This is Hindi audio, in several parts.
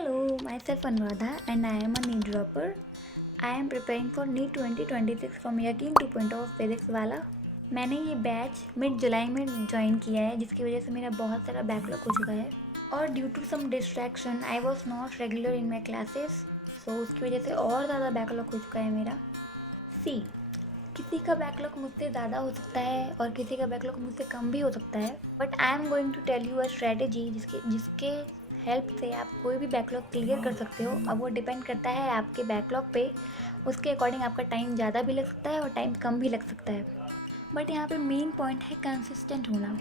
Hello, myself Anuradha and I am a NEET dropper. I am preparing for NEET 2026 from Yaqeen 2.0 of Physics वाला। मैंने ये बैच मिड जुलाई में ज्वाइन किया है जिसकी वजह से मेरा बहुत सारा बैकलॉग हो चुका है और due to some distraction I was not regular in my classes, so उसकी वजह से और ज़्यादा बैकलॉग हो चुका है मेरा। सी, किसी का बैकलॉग मुझसे ज़्यादा हो सकता है और किसी का बैकलॉग मुझसे कम भी हो सकता है, but I am going to tell you a strategy जिसके हेल्प से आप कोई भी बैकलॉग क्लियर कर सकते हो। अब वो डिपेंड करता है आपके बैकलॉग पे, उसके अकॉर्डिंग आपका टाइम ज़्यादा भी लग सकता है और टाइम कम भी लग सकता है। बट यहाँ पे मेन पॉइंट है कंसिस्टेंट होना।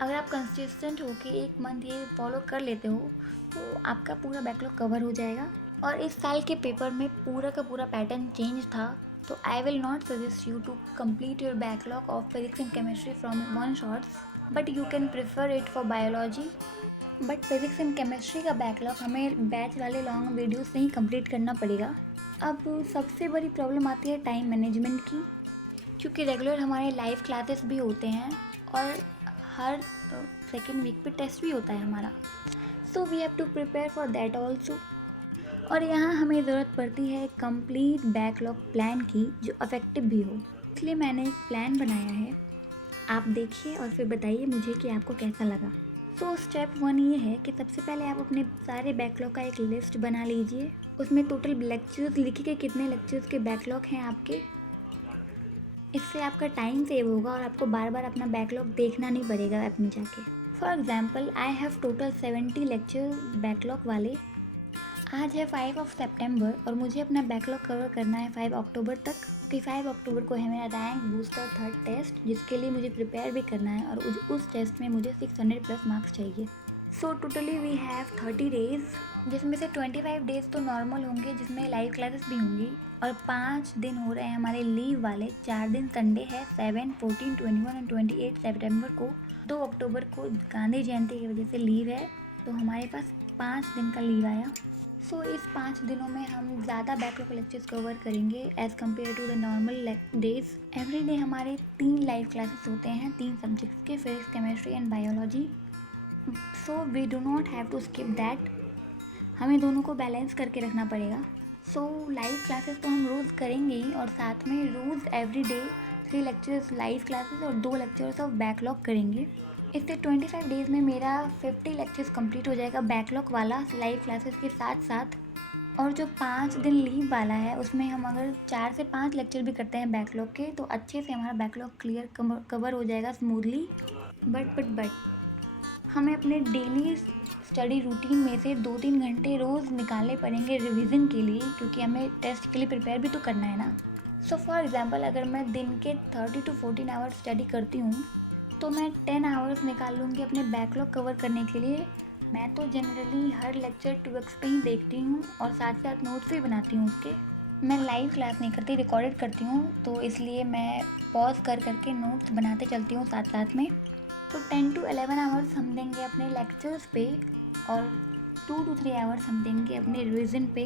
अगर आप कंसिस्टेंट हो के एक मंथ ये फॉलो कर लेते हो तो आपका पूरा बैकलॉग कवर हो जाएगा। और इस साल के पेपर में पूरा का पूरा पैटर्न चेंज था, तो I will not suggest you to complete your backlog of physics and chemistry from one shots, but you can prefer it for biology। But physics and chemistry का बैकलॉग हमें बैच वाले लॉन्ग वीडियो से ही कंप्लीट करना पड़ेगा। अब सबसे बड़ी प्रॉब्लम आती है टाइम मैनेजमेंट की, क्योंकि रेगुलर हमारे लाइव क्लासेस भी होते हैं और हर सेकेंड वीक पे टेस्ट भी होता है हमारा, so we have to prepare for that also. और यहाँ हमें ज़रूरत पड़ती है कंप्लीट बैकलॉग प्लान की जो अफेक्टिव भी हो, इसलिए मैंने एक प्लान बनाया है। आप देखिए और फिर बताइए मुझे कि आपको कैसा लगा। तो स्टेप 1 ये है कि सबसे पहले आप अपने सारे बैकलॉग का एक लिस्ट बना लीजिए। उसमें टोटल लेक्चर्स लिखिए कि कितने लेक्चर्स के बैकलॉग हैं आपके। इससे आपका टाइम सेव होगा और आपको बार बार अपना बैकलॉग देखना नहीं पड़ेगा ऐप में जाके। For example I have total 70 lecture backlog वाले। आज है 5 सितंबर और मुझे अपना बैकलॉग कवर करना है 5 अक्टूबर तक, कि 5 अक्टूबर को है मेरा रैंक बूस्टर 3rd टेस्ट, जिसके लिए मुझे प्रिपेयर भी करना है और उस टेस्ट में मुझे 600 प्लस मार्क्स चाहिए। So totally we have 30 days, जिसमें से 25 डेज़ तो नॉर्मल होंगे जिसमें लाइव क्लासेस भी होंगी, और 5 दिन हो रहे हैं हमारे लीव वाले। 4 दिन संडे है, 7, 14, 21 एंड 28 सितंबर को। 2 अक्टूबर को गांधी जयंती की वजह से लीव है, तो हमारे पास 5 दिन का लीव आया। सो इस 5 दिनों में हम ज़्यादा बैकलॉग लेक्चर्स कवर करेंगे as compared to the normal days. Every day हमारे 3 लाइव क्लासेस होते हैं 3 सब्जेक्ट्स के, physics, chemistry and biology. So we do not have to skip that. हमें दोनों को बैलेंस करके रखना पड़ेगा। सो लाइव क्लासेस तो हम रोज़ करेंगे ही, और साथ में रोज़ every day 3 lectures live classes और 2 लेक्चर्स ऑफ बैकलॉग करेंगे। इससे 25 डेज़ में मेरा 50 लेक्चर्स कंप्लीट हो जाएगा बैकलॉग वाला लाइव क्लासेस के साथ साथ। और जो 5 दिन लीव वाला है उसमें हम अगर 4 से 5 लेक्चर भी करते हैं बैकलॉग के, तो अच्छे से हमारा बैकलॉग क्लियर कवर हो जाएगा स्मूथली। बट हमें अपने डेली स्टडी रूटीन में से 2-3 घंटे रोज़ निकालने पड़ेंगे रिवीजन के लिए, क्योंकि हमें टेस्ट के लिए प्रिपेयर भी तो करना है ना। सो फॉर एग्जांपल अगर मैं दिन के 30 to 14 आवर्स स्टडी करती हूँ, तो मैं 10 आवर्स निकाल लूँगी अपने बैकलॉग कवर करने के लिए। मैं तो जनरली हर लेक्चर 2x पे ही देखती हूँ और साथ साथ नोट्स भी बनाती हूँ उसके। मैं लाइव क्लास नहीं करती, रिकॉर्डेड करती हूँ, तो इसलिए मैं पॉज करके नोट्स बनाते चलती हूँ साथ साथ में। तो 10 to 11 आवर्स हम देंगे अपने लेक्चर्स पे और 2 to 3 आवर्स हम देंगे अपने रिवीजन पे।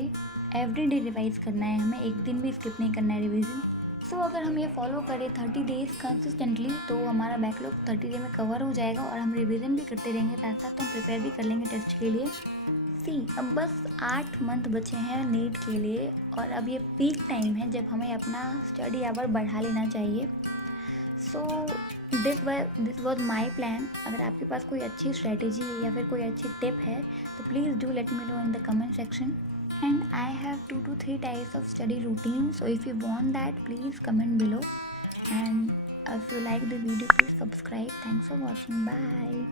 एवरी डे रिवाइज़ करना है हमें, एक दिन भी स्किप नहीं करना है रिवीजन। सो अगर हम ये फॉलो करें 30 डेज़ कंसिस्टेंटली, तो हमारा बैकलॉग 30 डे में कवर हो जाएगा और हम रिवीजन भी करते रहेंगे, साथ साथ हम प्रिपेयर भी कर लेंगे टेस्ट के लिए। अब बस 8 मंथ बचे हैं नीट के लिए, और अब ये पीक टाइम है जब हमें अपना स्टडी आवर बढ़ा लेना चाहिए। So this was my plan. अगर आपके पास कोई अच्छी स्ट्रेटेजी या फिर कोई अच्छी टिप है तो please do let me know in the comment section. And I have 2 to 3 types of study routine, so if you want that, please comment below, and if you like the video, please subscribe. Thanks for watching. Bye.